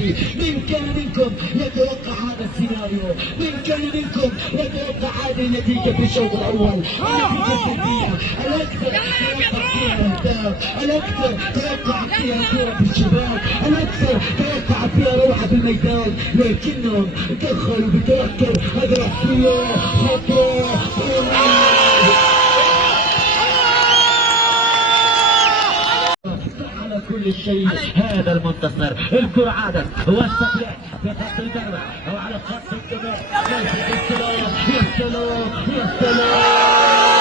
الترجي. من كان منكم يتوقع هذا السيناريو؟ من كان منكم يتوقع هذه النتيجة في الشوط الأول؟ النتيجة سلبية، الأكثر توقع فيها الأهداف، الأكثر توقع فيها كرة في الشباك، الأكثر توقع فيها روعة في الميدان، لكنهم دخلوا بتوتر. هذا رأسية خطأ. على كل شيء هذا المنتصر. الكرة عادت وسط في خط الجمع او على خط الجمع. يا سلام يا سلام يا سلام.